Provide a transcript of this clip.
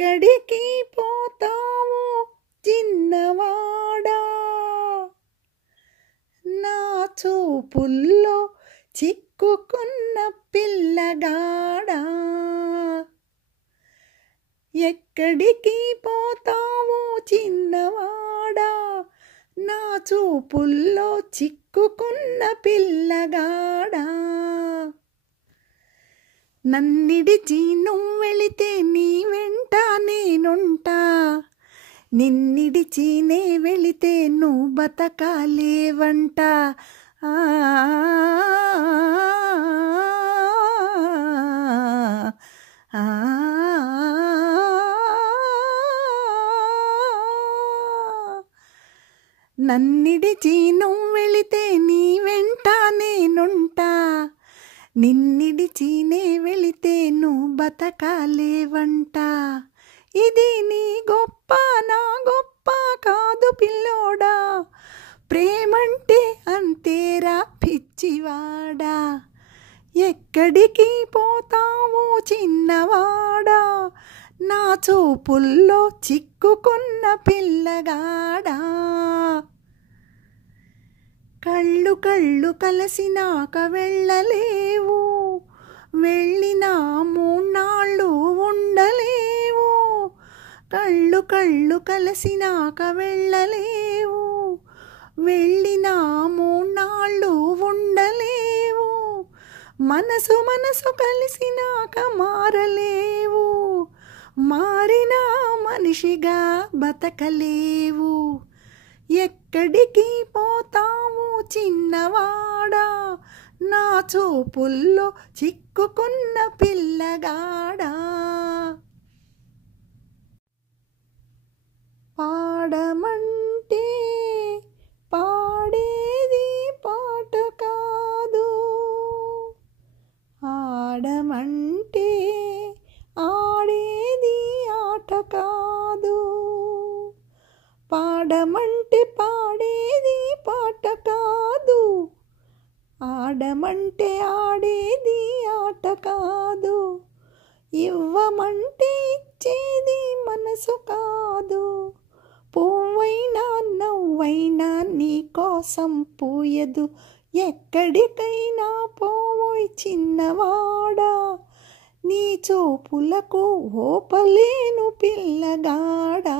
ఎక్కడికి పోతావు చిన్నవాడా, నా చూపుల్లో చిక్కుకున్న పిల్లగాడా. ఎక్కడికి పోతావు చిన్నవాడా, నా చూపుల్లో చిక్కుకున్న పిల్లగాడా. నన్నిడిచి నువ్వెళితే నీ వెంట నేనుంటా, నిన్నిడిచి నే వెళితే నువ్వు బతకాలేవంట. నన్నిడిచి నువ్వెళితే నీ వెంట నేనుంటా, నిన్నిడిచి నే వెళితే నువ్వు బతకాలేవంట. ఇది నీ గొప్ప నా గొప్ప కాదు పిల్లోడా, ప్రేమంటే అంతేరా పిచ్చివాడా. ఎక్కడికి పోతావు చిన్నవాడా, నా చూపుల్లో చిక్కుకున్న పిల్లగాడా. కళ్ళు కళ్ళు కలిసినాక వెళ్ళలేవు, వెళ్ళినా మూన్నాళ్ళు ఉండలేవు. కళ్ళు కళ్ళు కలిసినాక వెళ్ళలేవు, వెళ్ళినా మూన్నాళ్ళు ఉండలేవు. మనసు మనసు కలిసినాక మారలేవు, మారిన మనిషిగా బతకలేవు. ఎక్కడికి పోతావు చిన్నవాడా, నా చూపుల్లో చిక్కుకున్న పిల్లగాడా. పాడమంటే పాడేది పాట కాదు, ఆడమంటే ఆడేది ఆట కాదు. పాడమంటే పాడేది పాట కాదు, ఆడమంటే ఆడేది ఆట కాదు. ఇవ్వమంటే ఇచ్చేది మనసు కాదు, పువ్వైనా నవ్వైనా నీ కోసం పూయదు. ఎక్కడికైనా పోవోయ్ చిన్నవాడా, నీ చూపులకు ఓపలేను పిల్లగాడా.